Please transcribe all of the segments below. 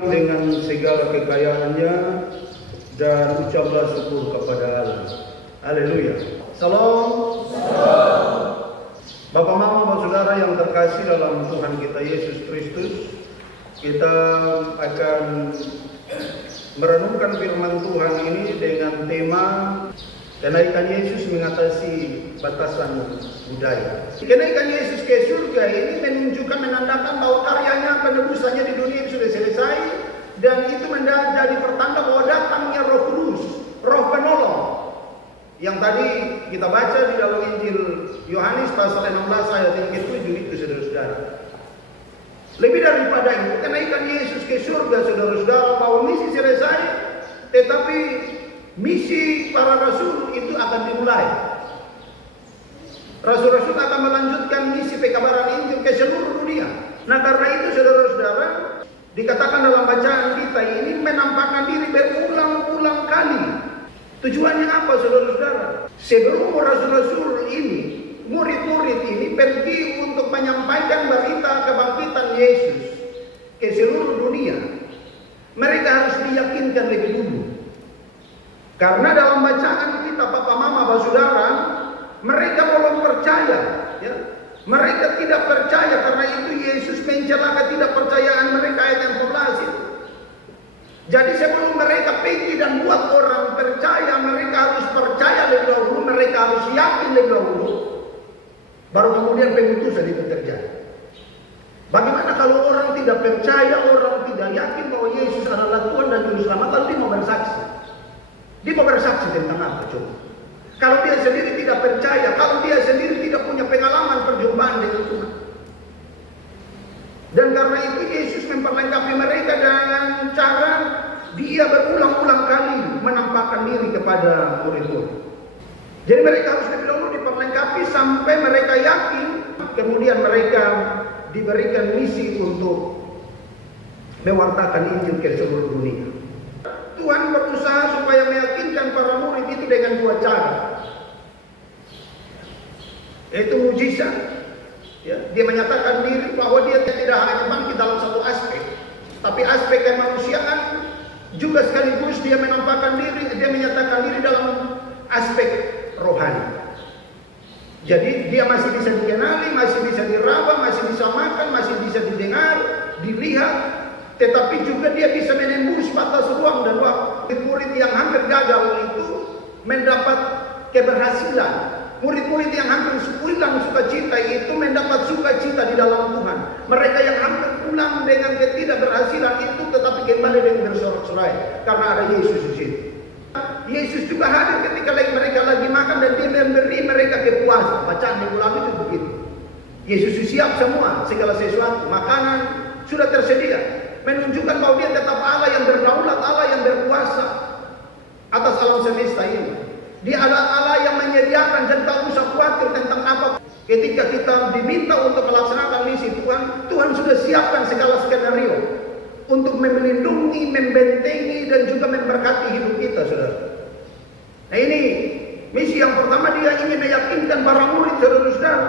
dengan segala kekayaannya dan ucaplah syukur kepada Allah. Haleluya. Salam. Bapak, Mama, Bapak, Saudara yang terkasih dalam Tuhan kita Yesus Kristus, kita akan merenungkan firman Tuhan ini dengan tema kenaikan Yesus mengatasi batasan budaya. Kenaikan Yesus ke surga ini menunjukkan, menandakan bahwa karyanya, penebusannya di dunia sudah selesai, dan itu menjadi pertanda bahwa datangnya Roh Kudus, Roh Penolong. Yang tadi kita baca di dalam Injil Yohanes pasal 16 ayat yang ke-7 itu, saudara-saudara. Lebih daripada itu, kenaikan Yesus ke surga, saudara-saudara, bahwa misi selesai, tetapi misi para rasul itu akan dimulai. Rasul-rasul akan melanjutkan misi pekabaran Injil ke seluruh dunia. Nah, karena itu saudara-saudara, dikatakan dalam bacaan kita ini menampakkan diri berulang-ulang kali. Tujuannya apa, saudara-saudara? Sebelum rasul-rasul ini, murid-murid ini pergi untuk menyampaikan berita kebangkitan Yesus ke seluruh dunia, mereka harus diyakinkan lebih dulu. Karena dalam bacaan kita, Papa, Mama, Bapak, Saudara, mereka belum percaya, ya. Mereka tidak percaya, karena itu Yesus mencela ketidakpercayaan mereka, ayat yang 14 itu. Jadi sebelum mereka pergi dan buat orang percaya, mereka harus percaya lebih dahulu, mereka harus yakin lebih dahulu, baru kemudian pengutusan itu terjadi. Bagaimana kalau orang tidak percaya, orang tidak yakin bahwa Yesus adalah Tuhan dan Juru Selamat, lalu dia mau bersaksi? Dia mau bersaksi tentang apa coba? Kalau dia sendiri tidak percaya, kalau dia sendiri tidak punya pengalaman perjumpaan dengan Tuhan. Dan karena itu Yesus memperlengkapi mereka dengan cara dia berulang-ulang kali menampakkan diri kepada murid-murid. Jadi mereka harus lebih dahulu diperlengkapi sampai mereka yakin, kemudian mereka diberikan misi untuk mewartakan Injil ke seluruh dunia. Tuhan berusaha supaya meyakinkan para murid itu dengan dua cara, yaitu mujizat. Ya, dia menyatakan diri bahwa dia tidak hanya bangkit dalam satu aspek, tapi aspek kemanusiaan juga sekaligus dia menampakkan diri, dia menyatakan diri dalam aspek rohani. Jadi dia masih bisa dikenali, masih bisa diraba, masih bisa makan, masih bisa didengar, dilihat, tetapi juga dia bisa menembus batas ruang dan waktu. Murid yang hampir gagal itu mendapat keberhasilan. Murid-murid yang hampir pulang sukacita itu mendapat sukacita di dalam Tuhan. Mereka yang hampir pulang dengan ketidakberhasilan itu tetapi kembali dengan bersorak-sorai karena ada Yesus di situ. Yesus juga hadir ketika mereka lagi makan dan dia memberi mereka kepuasan. Bacaan minggu lalu itu begitu. Yesus siap semua, segala sesuatu, makanan sudah tersedia, menunjukkan bahwa dia tetap Allah yang berdaulat, Allah yang berkuasa atas alam semesta ini. Dia adalah Allah yang menyediakan, dan tak usah khawatir tentang apa. Ketika kita diminta untuk melaksanakan misi Tuhan, Tuhan sudah siapkan segala skenario untuk melindungi, membentengi, dan juga memberkati hidup kita, saudara. Nah, ini misi yang pertama, dia ingin meyakinkan para murid, saudara-saudara,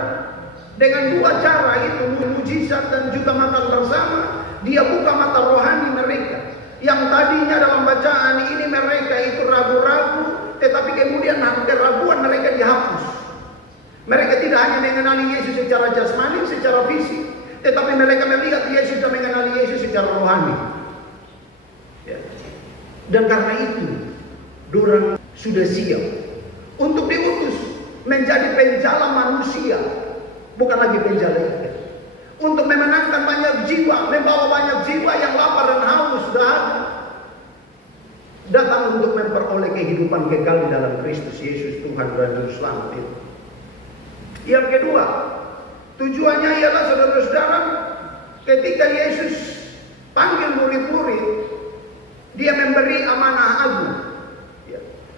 dengan dua cara itu, mujizat dan juga makan bersama. Dia buka mata rohani mereka yang tadinya dalam bacaan ini mereka itu ragu-ragu, tetapi kemudian keraguan mereka dihapus. Mereka tidak hanya mengenali Yesus secara jasmani, secara fisik, tetapi mereka melihat Yesus dan mengenali Yesus secara rohani. Ya. Dan karena itu, dorang sudah siap untuk diutus menjadi penjala manusia, bukan lagi penjala ikan. Untuk memenangkan banyak jiwa, membawa banyak jiwa yang lapar dan haus sudah ada. Datang untuk memperoleh kehidupan kekal di dalam Kristus Yesus Tuhan dan Juru Selamat itu. Yang kedua, tujuannya ialah, saudara-saudara, ketika Yesus panggil murid-murid, dia memberi amanah agung.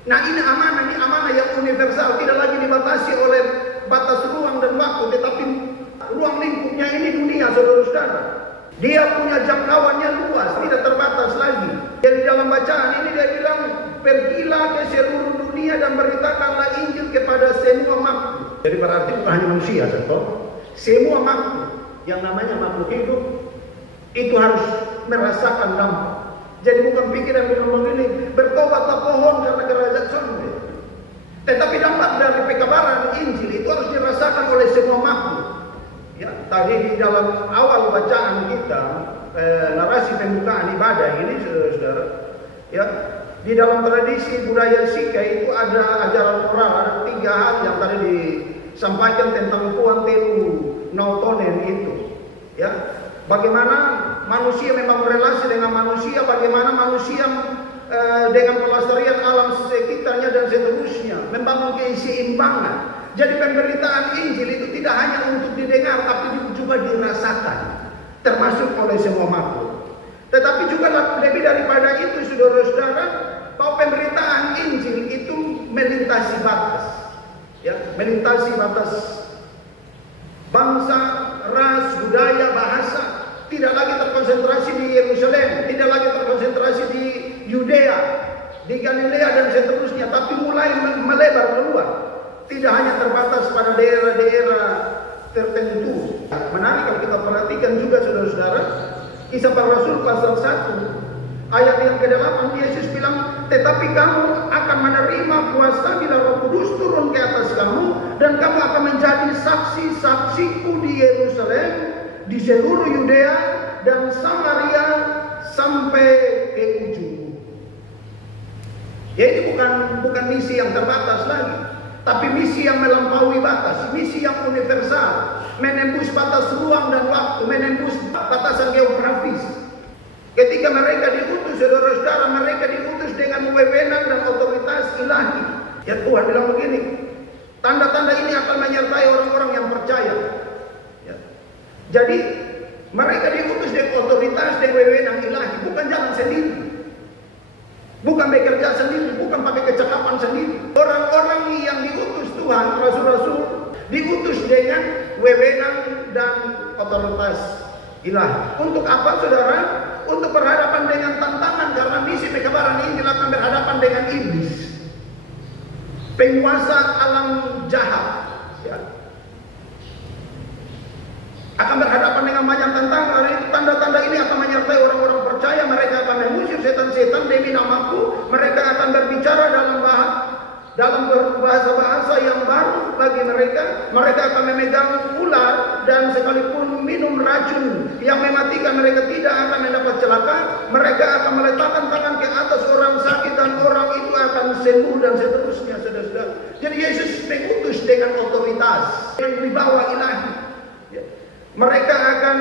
Nah, ini amanah yang universal, tidak lagi dibatasi oleh batas ruang dan waktu, tetapi ruang lingkupnya ini dunia, saudara-saudara. Dia punya jangkauannya luas, tidak terbatas lagi. Jadi dalam bacaan ini dia bilang, pergilah ke seluruh dunia dan beritakanlah Injil kepada semua makhluk. Jadi berarti bukan hanya manusia, semua makhluk yang namanya makhluk hidup itu harus merasakan dampak. Jadi bukan pikiran begini, bertobatlah pohon karena kerajaan surga. Tetapi dampak dari pekabaran Injil itu harus dirasakan oleh semua makhluk. Ya, tadi di dalam awal bacaan kita, narasi pembukaan ibadah ini, saudara-saudara, ya, di dalam tradisi budaya Sika itu ada ajaran moral, ada 3 hal yang tadi disampaikan tentang Tuhan Telu Nautonen itu. Ya, bagaimana manusia memang berelasi dengan manusia, bagaimana manusia dengan pelestarian alam sekitarnya dan seterusnya, membangun keseimbangan. Jadi pemberitaan Injil itu tidak hanya untuk didengar, tapi juga dirasakan, termasuk oleh semua makhluk. Tetapi juga lebih daripada itu, saudara-saudara, bahwa pemberitaan Injil itu melintasi batas, ya, melintasi batas bangsa, ras, budaya, bahasa. Tidak lagi terkonsentrasi di Yerusalem, tidak lagi terkonsentrasi di Yudea, di Galilea dan seterusnya, tapi mulai melebar keluar. Tidak hanya terbatas pada daerah-daerah tertentu. Menarik kalau kita perhatikan juga, saudara-saudara, Kisah Para Rasul pasal 1 ayat yang ke-8, Yesus bilang, tetapi kamu akan menerima kuasa bila Roh Kudus turun ke atas kamu, dan kamu akan menjadi saksi-saksiku di Yerusalem, di seluruh Yudea dan Samaria sampai ke ujung. Ya, ini bukan misi yang terbatas lagi, tapi misi yang melampaui batas, misi yang universal, menembus batas ruang dan waktu, menembus batasan geografis. Ketika mereka diutus, saudara-saudara, mereka diutus dengan wewenang dan otoritas ilahi. Ya, Tuhan bilang begini, tanda-tanda ini akan menyertai orang-orang yang percaya. Ya. Jadi mereka diutus dengan otoritas dan wewenang ilahi, bukan jalan sendiri, bukan bekerja sendiri, bukan pakai kecakapan sendiri. Orang-orang yang diutus Tuhan, rasul-rasul, diutus dengan wewenang dan otoritas ilahi. Untuk apa, saudara? Untuk berhadapan dengan tantangan, karena misi pekabaran ini akan berhadapan dengan iblis, penguasa alam jahat. Ya. Akan berhadapan dengan banyak tantangan. Tanda-tanda ini akan menyertai orang-orang percaya. Mereka akan mengusir setan-setan demi namaku. Mereka akan berbicara dalam bahasa-bahasa yang baru bagi mereka. Mereka akan memegang ular, dan sekalipun minum racun yang mematikan, mereka tidak akan mendapat celaka. Mereka akan meletakkan tangan ke atas orang sakit dan orang itu akan sembuh dan seterusnya, saudara-saudara. Jadi Yesus mengutus dengan otoritas, dengan wibawa ilahi. Ya. Mereka akan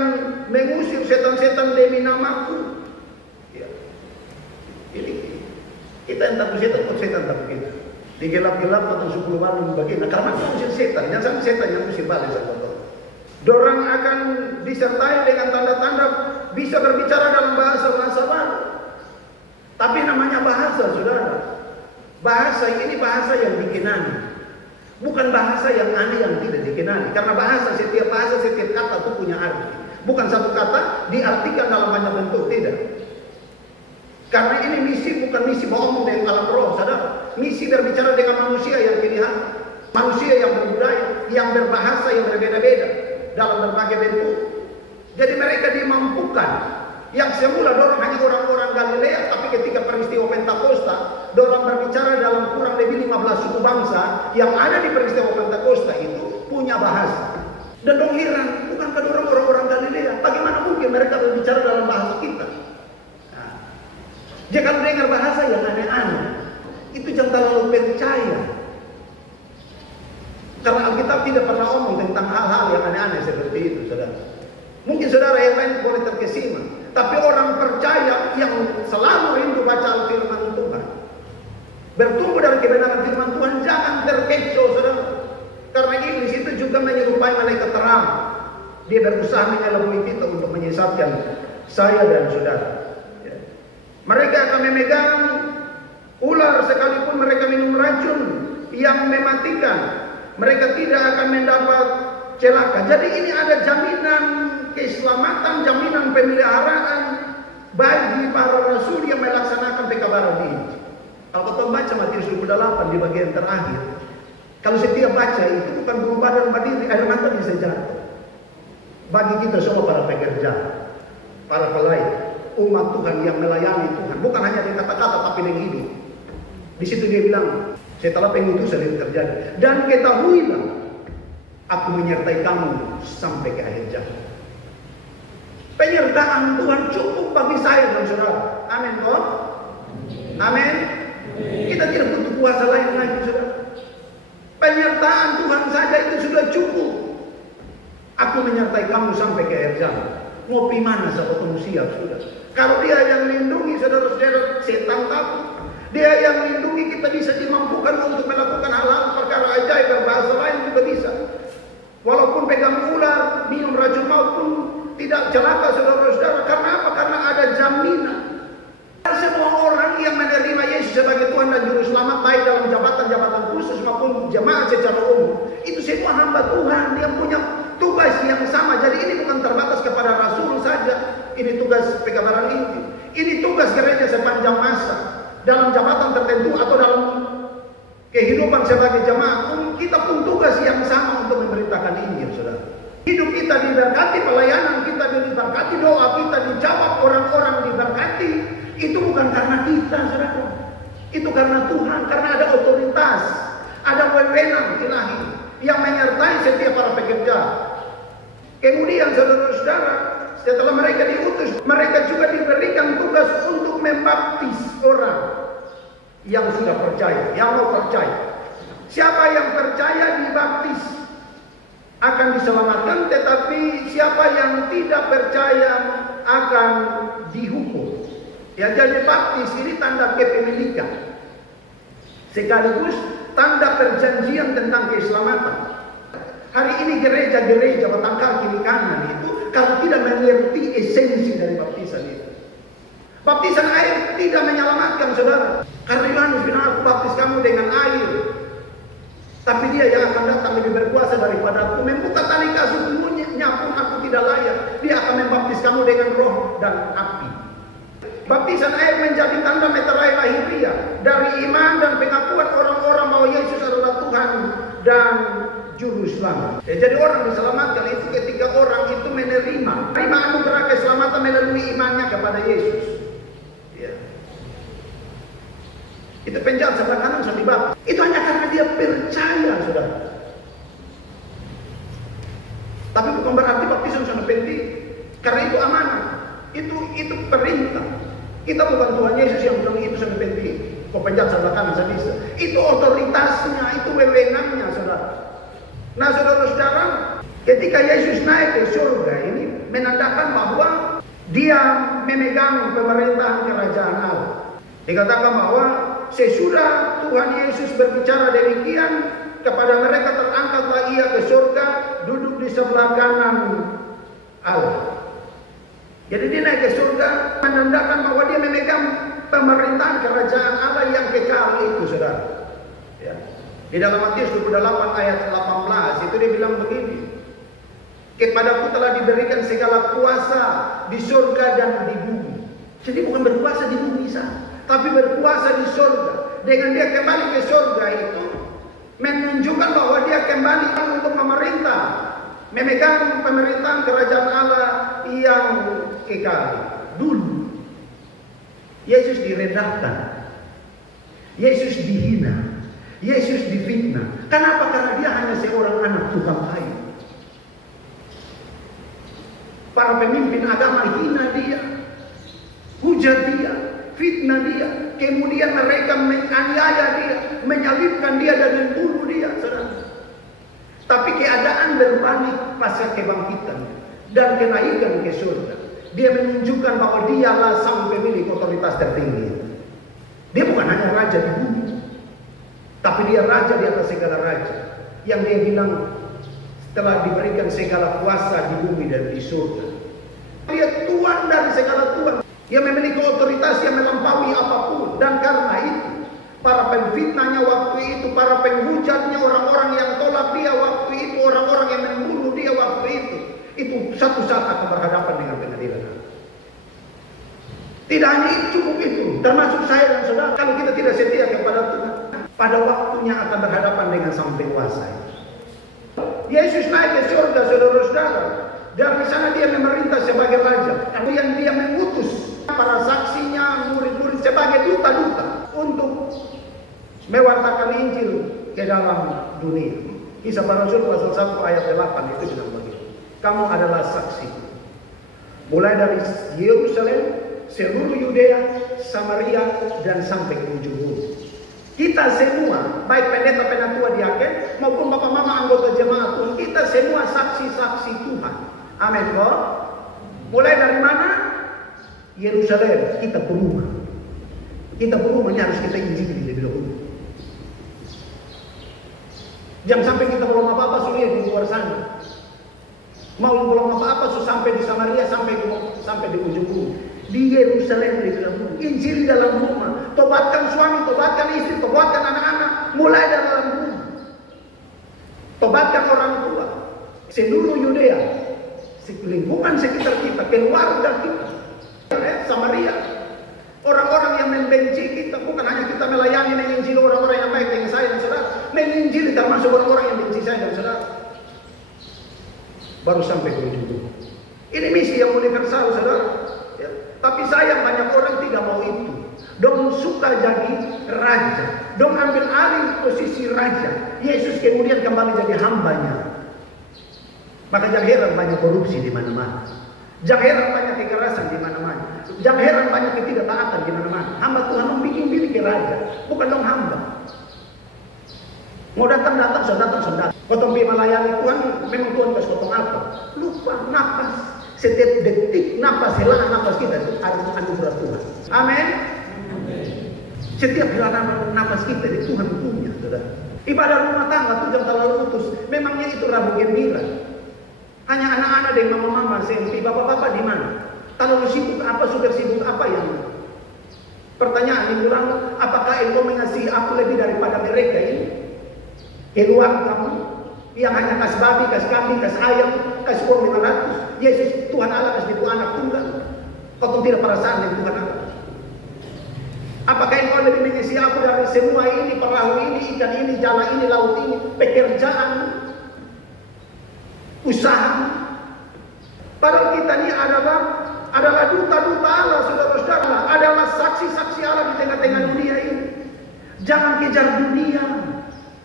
mengusir setan-setan demi namaku. Ya. Ini kita entah setan atau setan tak begitu. Digelap-gelap atau 10 malam bagian. Karena itu usir setan, jangan sampai setan yang usir balik, saudara. Dorang akan disertai dengan tanda-tanda bisa berbicara dalam bahasa-bahasa baru. Tapi namanya bahasa, saudara. Bahasa ini bahasa yang dikenali, bukan bahasa yang aneh yang tidak dikenali. Karena setiap bahasa, setiap kata itu punya arti. Bukan satu kata diartikan dalam banyak bentuk, tidak. Karena ini misi bukan misi ngomong dengan alam roh, saudara. Misi berbicara dengan manusia yang pilihan, manusia yang berbudaya, yang berbahasa yang berbeda-beda dalam berbagai bentuk. Jadi mereka dimampukan. Yang semula dorang hanya orang-orang Galilea, tapi ketika peristiwa Pentakosta, dorang berbicara dalam kurang lebih 15 suku bangsa yang ada di peristiwa Pentakosta itu punya bahasa. Dan dong heran, bukankah dorang orang-orang Galilea? Bagaimana mungkin mereka berbicara dalam bahasa kita? Nah, jangan dengar bahasa yang aneh-aneh, itu jangan terlalu percaya. Karena Alkitab tidak pernah ngomong tentang hal-hal yang aneh-aneh seperti itu, saudara. Mungkin saudara yang lain boleh terkesima, tapi orang percaya yang selalu rindu baca firman Tuhan, bertumbuh dari kebenaran firman Tuhan, jangan terkecoh, saudara. Karena iblis itu juga menyerupai malaikat terang. Dia berusaha mengelabui kita untuk menyesatkan saya dan saudara. Ya. Mereka akan memegang ular sekalipun mereka minum racun yang mematikan. Mereka tidak akan mendapat celaka. Jadi ini ada jaminan keselamatan, jaminan pemeliharaan bagi para rasul yang melaksanakan pekabaran ini. Kalau kita baca Matius 28 di bagian terakhir, kalau setiap baca itu bukan bulu badan berdiri, air mata bisa jatuh. Bagi kita semua para pekerja, para pelayan, umat Tuhan yang melayani Tuhan. Bukan hanya di kata-kata tapi dengan hidup. Di situ dia bilang, setelah pengutusan itu terjadi, dan ketahuilah, aku menyertai kamu sampai ke akhir zaman. Penyertaan Tuhan cukup bagi saya dan saudara. Amin, toh? Amin. Kita tidak butuh kuasa lain lagi, saudara. Penyertaan Tuhan saja itu sudah cukup. Aku menyertai kamu sampai ke akhir zaman. Mau pi mana sahabat siap sudah. Kalau dia yang lindungi saudara-saudara, setan takut. Dia yang lindungi, kita bisa dimampukan untuk melakukan hal-hal perkara ajaib, berbahasa lain juga bisa. Walaupun pegang ular, minum racun maut pun tidak celaka saudara-saudara. Karena apa? Karena ada jaminan. Semua orang yang menerima Yesus sebagai Tuhan dan Juru Selamat, baik dalam jabatan-jabatan khusus maupun jemaat secara umum, itu semua hamba Tuhan. Dia punya tugas yang sama. Jadi ini bukan terbatas kepada rasul saja. Ini tugas pekabaran Injil. Ini tugas gereja sepanjang masa. Dalam jabatan tertentu atau dalam kehidupan sebagai jemaat pun, kita pun tugas yang sama untuk memberitakan Injil, saudara. Hidup kita diberkati, pelayanan kita diberkati, doa kita dijawab, orang-orang diberkati. Itu bukan karena kita, saudara. Itu karena Tuhan, karena ada otoritas, ada wewenang ilahi yang menyertai setiap para pekerja. Kemudian saudara-saudara, setelah mereka diutus, mereka juga diberikan tugas untuk membaptis orang yang sudah percaya, yang mau percaya. Siapa yang percaya dibaptis akan diselamatkan, tetapi siapa yang tidak percaya akan dihukum. Ya, jadi baptis ini tanda kepemilikan, sekaligus tanda perjanjian tentang keselamatan. Hari ini gereja-gereja bertengkar kiri kanan itu kalau tidak mengerti esensi dari baptisan itu. Baptisan air tidak menyelamatkan, saudara. Karena Yohanes bilang, aku baptis kamu dengan air, tapi dia yang akan datang lebih berkuasa daripada aku, membuka tali kasutnya pun aku tidak layak. Dia akan membaptis kamu dengan roh dan api. Baptisan air menjadi tanda meterai lahiriah dari iman dan pengakuan orang-orang bahwa Yesus adalah Tuhan dan Juru Selamat. Ya, jadi orang diselamatkan itu ketika orang itu menerima anugerah keselamatan melalui imannya kepada Yesus. Ya. Itu penjahat sebelah kanan sudah dibaptis. Itu hanya karena dia percaya, saudara. Tapi bukan berarti baptisan sangat penting. Karena itu amanah. Itu perintah. Kita bukan Tuhan Yesus yang bilang itu sangat penting. Kok penjahat sebelah kanan saya bisa. Itu otoritasnya, itu wewenangnya, saudara. Nah, saudara-saudara, ketika Yesus naik ke surga ini menandakan bahwa dia memegang pemerintahan kerajaan Allah. Dikatakan bahwa sesudah Tuhan Yesus berbicara demikian kepada mereka, terangkatlah ia ke surga, duduk di sebelah kanan Allah. Jadi dia naik ke surga menandakan bahwa dia memegang pemerintahan kerajaan Allah yang kekal itu, saudara. Ya. Di dalam Matius 28 ayat 18 itu dia bilang begini, kepadaku telah diberikan segala kuasa di surga dan di bumi. Jadi bukan berkuasa di bumi saja, tapi berkuasa di surga. Dengan dia kembali ke surga itu menunjukkan bahwa dia kembali untuk memerintah, memegang pemerintahan kerajaan Allah yang kekal. Dulu Yesus direndahkan, Yesus dihina, Yesus difitnah. Kenapa? Karena dia hanya seorang anak tukang kayu. Para pemimpin agama hina dia, hujat dia, fitnah dia. Kemudian mereka menganiaya dia, menyalibkan dia dan membunuh dia, saudara. Tapi keadaan berbalik pasca kebangkitan dan kenaikan ke surga. Dia menunjukkan bahwa dialah sang pemilik otoritas tertinggi. Dia bukan hanya raja di bumi, tapi dia raja di atas segala raja. Yang dia bilang telah diberikan segala kuasa di bumi dan di surga. Dia Tuhan dari segala Tuhan. Dia memiliki otoritas yang melampaui apapun. Dan karena itu, para pemfitnahnya waktu itu, para penghujatnya, orang-orang yang tolak dia waktu itu, orang-orang yang membunuh dia waktu itu satu saat akan berhadapan dengan pengadilan. Tidak hanya itu, cukup itu, termasuk saya dan saudara. Kalau kita tidak setia kepada Tuhan, pada waktunya akan berhadapan dengan sang penguasa. Yesus naik ke surga, saudara-saudara. Dari sana dia memerintah sebagai raja. Kemudian dia mengutus para saksinya, murid-murid sebagai duta-duta untuk mewartakan Injil ke dalam dunia. Kisah Para Rasul pasal 1 ayat 8 itu bilang begitu. Kamu adalah saksi. Mulai dari Yerusalem, seluruh Yudea, Samaria, dan sampai ke ujung bumi. Kita semua, baik pendeta penatua diaken maupun bapak mama anggota jemaat pun, kita semua saksi-saksi Tuhan. Amin kok. Mulai dari mana? Yerusalem, kita berumah. Kita berumahnya harus kita injili lebih dahulu. Jangan sampai kita belum apa-apa sudah di luar sana. Mau belum apa-apa sudah sampai di Samaria, sampai di ujung bumi. Di Yerusalem di dalam rumah, Injil dalam rumah, tobatkan suami, tobatkan istri, tobatkan anak-anak, mulai dari dalam rumah. Tobatkan orang tua, seluruh Yudea, lingkungan sekitar kita, keluarga kita, Samaria. Orang-orang yang membenci kita, bukan hanya kita melayani menginjil orang-orang yang baik dengan saya dan saudara, menginjil termasuk orang-orang yang benci saya dan saudara. Baru sampai ke ujung. Ini misi yang universal, saudara. Ya. Tapi sayang banyak orang tidak mau itu. Dong suka jadi raja. Dong ambil alih posisi raja. Yesus kemudian kembali jadi hambanya. Maka jangan heran banyak korupsi di mana-mana. Jangan heran banyak kekerasan di mana-mana. Jangan heran banyak ketidaktaatan di mana-mana. Hamba Tuhan membikin diri ke raja, bukan dong hamba. Mau datang, sudah datang. Potong biaya melayani Tuhan, memang Tuhan kasih potong apa? Lupa napas. Setiap detik napas, helaan napas kita harus anugerah Tuhan. Amin. Setiap helaan napas kita di Tuhan punya, saudara. Ibadah rumah tangga itu jangan terlalu putus. Memangnya itu Rabu Gembira. Hanya anak-anak dan mama-mama, SMP, bapak-bapak di mana? Terlalu sibuk apa, super sibuk apa yang? Pertanyaan yang bilang, apakah engkau mengasihi aku lebih daripada mereka ini? Keluar kamu yang hanya kasih babi, kasih kambing, kasih ayam, kasih uang 500. Yesus Tuhan Allah kasih itu anak tunggal. Kau tidak perasaan dengan Tuhan Allah. Apakah engkau lebih mengasihi aku dari semua ini, perahu ini, ikan ini, jala ini, laut ini, pekerjaan, usaha? Padahal kita ini adalah duta-duta Allah, saudara-saudara, adalah saksi-saksi Allah di tengah-tengah dunia ini. Jangan kejar dunia.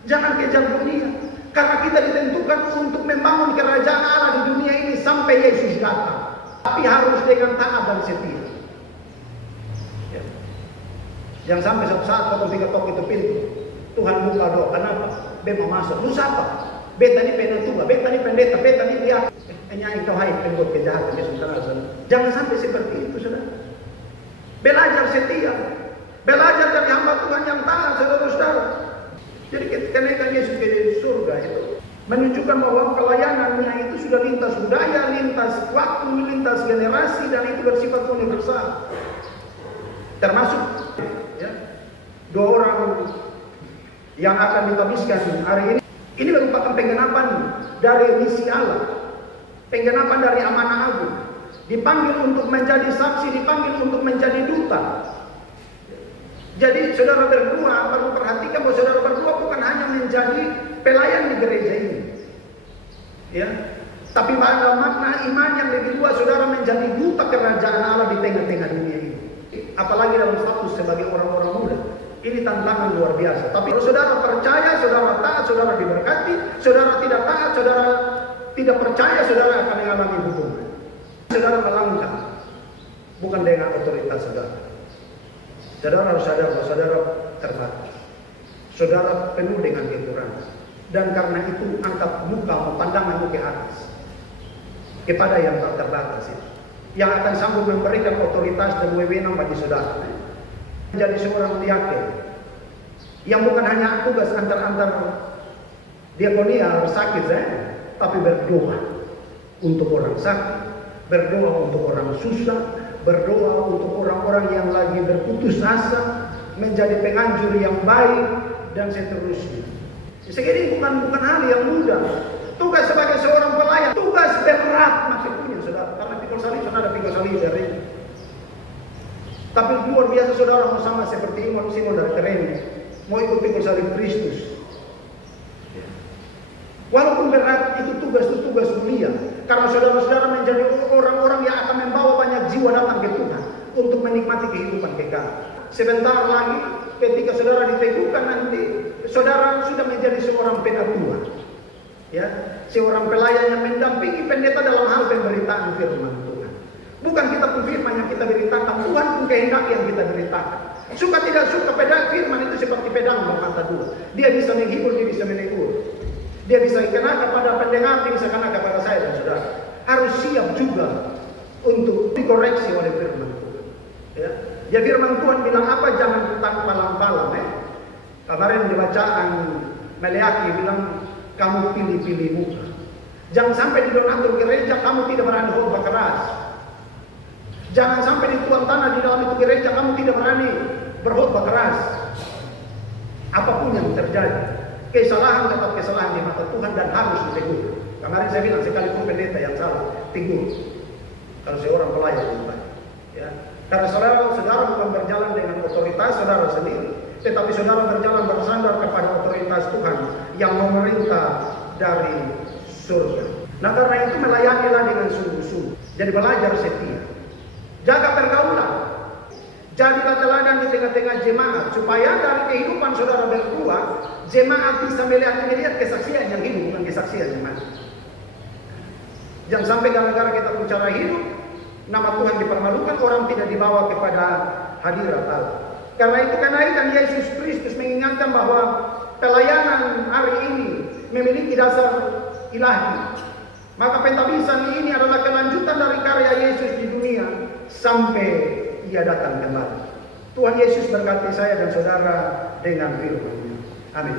Jangan kejar dunia, karena kita ditentukan untuk membangun kerajaan Allah di dunia ini sampai Yesus datang. Tapi harus dengan taat dan setia. Ya. Jangan sampai suatu saat kau ketok itu pintu, Tuhan buka doa, kenapa? Bema masuk, lu siapa? Beta ini penatua, beta ini pendeta, beta ini dia. Hanya itu hai pembuat kejahatan Yesus saudara. Jangan sampai seperti itu, saudara. Belajar setia, belajar dari hamba Tuhan yang taat, saudara-saudara. Jadi kenaikan Yesus ke surga itu menunjukkan bahwa pelayanannya itu sudah lintas budaya, lintas waktu, lintas generasi, dan itu bersifat universal. Termasuk ya, 2 orang yang akan ditabiskan hari ini. Ini merupakan penggenapan dari misi Allah, penggenapan dari amanah agung. Dipanggil untuk menjadi saksi, dipanggil untuk menjadi duta. Jadi saudara berdua perlu perhatikan bahwa saudara berdua bukan hanya menjadi pelayan di gereja ini, ya, tapi ada makna iman yang lebih luas. Saudara menjadi duta kerajaan Allah di tengah-tengah dunia ini. Apalagi dalam status sebagai orang-orang muda, ini tantangan luar biasa. Tapi kalau saudara percaya, saudara taat, saudara diberkati. Saudara tidak taat, saudara tidak percaya, saudara akan mengalami hukuman. Saudara melangkah bukan dengan otoritas saudara. Saudara harus sadar bahwa saudara terbatas. Saudara penuh dengan kekurangan. Dan karena itu angkat muka, pandanganmu ke atas. Kepada yang tak terbatas itu. Yang akan sanggup memberikan otoritas dan wewenang bagi saudara. Menjadi seorang diaken. Yang bukan hanya tugas antar-antar diakonia sakit tapi berdoa untuk orang sakit. Berdoa untuk orang susah. Berdoa untuk orang-orang yang lagi berputus asa, menjadi penganjur yang baik, dan seterusnya. Segini bukan hal yang mudah. Tugas sebagai seorang pelayan, tugas berat masih punya saudara. Karena pikul salib, saudara pikul salib dari. Tapi luar biasa saudara mau sama seperti Simon dari Kirene, mau ikut pikul salib Kristus. Walaupun berat, itu tugas mulia. Karena saudara-saudara menjadi orang-orang yang akan membawa banyak jiwa datang ke Tuhan. untuk menikmati kehidupan kekal. Sebentar lagi ketika saudara diteguhkan nanti, saudara sudah menjadi seorang penatua, ya, seorang pelayan yang mendampingi pendeta dalam hal pemberitaan firman Tuhan. Bukan kita pun firman yang kita beritakan, Tuhan pun kehendak yang kita beritakan. Suka tidak suka, pedang firman itu seperti pedang bermata dua. Dia bisa menghibur, dia bisa menegur. Dia bisa kena kepada pendengar, dia bisa kena kepada saya dan saudara. Harus siap juga untuk dikoreksi oleh firman Tuhan. Ya, firman Tuhan bilang apa? Jangan palang-palang. Kemarin di bacaan Meleaki bilang kamu pilih-pilih muka. Jangan sampai di donatur gereja kamu tidak berani khotbah keras. Jangan sampai di tuan tanah di dalam itu gereja kamu tidak berani berkhotbah keras. Apapun yang terjadi, kesalahan tetap kesalahan di mata Tuhan dan harus ditegur. Kemarin saya bilang sekalipun pendeta yang salah, tegur. Kalau seorang pelayan, ya. Karena saudara bukan berjalan dengan otoritas saudara sendiri, tetapi saudara berjalan bersandar kepada otoritas Tuhan yang memerintah dari surga. Nah, karena itu melayanilah dengan sungguh-sungguh. Jadi belajar setia. Jaga pergaulan. Jadilah teladan di tengah-tengah jemaat supaya dari kehidupan saudara berdua, jemaat bisa melihat kesaksian yang hidup, bukan kesaksian yang mati. Jangan sampai gara-gara kita bicara hidup, nama Tuhan dipermalukan, orang tidak dibawa kepada hadirat Allah. Karena itu kenaikan Yesus Kristus mengingatkan bahwa pelayanan hari ini memiliki dasar ilahi. Maka pentabisan ini adalah kelanjutan dari karya Yesus di dunia sampai Ia datang kembali. Tuhan Yesus berkati saya dan saudara dengan firman-Nya. Amin.